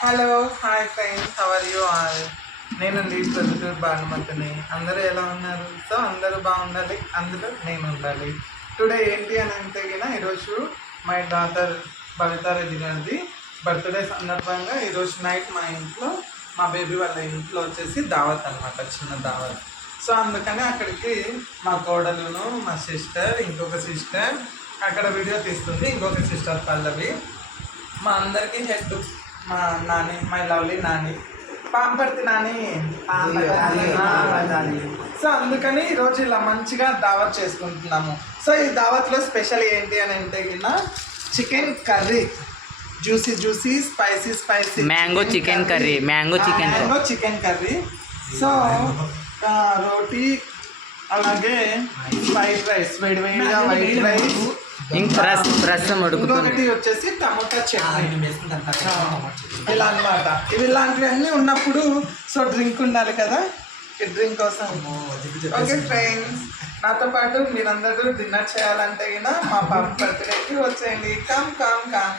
Hello hi friends, how are you all? నేను ప్రొద్దుటూరు భానుమతిని. అందరూ ఎలా ఉన్నారు? సో అందరూ బాగుండాలి, అందులో నేను ఉండాలి. టుడే ఏంటి అని అంటే ఈరోజు మై డాటర్ భవితారెడ్డి గారిది బర్త్డే సందర్భంగా ఈరోజు నైట్ మా ఇంట్లో, మా బేబీ వాళ్ళ ఇంట్లో వచ్చేసి దావత్ అనమాట, చిన్న దావత్. సో అందుకని అక్కడికి మా కోడలును, మా సిస్టర్, ఇంకొక సిస్టర్ అక్కడ వీడియో తీస్తుంది, ఇంకొక సిస్టర్ పల్లవి. మా అందరికీ హెడ్ మా Nani, my lovely Nani, Pamparthi Nani. So అందుకని ఈరోజు ఇలా మంచిగా దావత్ చేసుకుంటున్నాము. సో ఈ దావత్లో స్పెషల్ ఏంటి అని అంటే chicken curry, juicy juicy spicy spicy mango chicken curry, mango chicken curry. So roti, అలాగే ఫ్రైడ్ రైస్, వేడివేడిగా వైట్ రైస్, రసం ఇంకొకటి వచ్చేసి టమోటా చట్నీ, ఇలా అనమాట. ఇవి ఇలాంటివన్నీ ఉన్నప్పుడు సో డ్రింక్ ఉండాలి కదా, ఈ డ్రింక్ కోసం. ఓకే ఫ్రెండ్స్, నాతో పాటు మీరందరూ డిన్నర్ చేయాలంటే మా పాప బర్త్డేకి వచ్చేయండి. Come come come.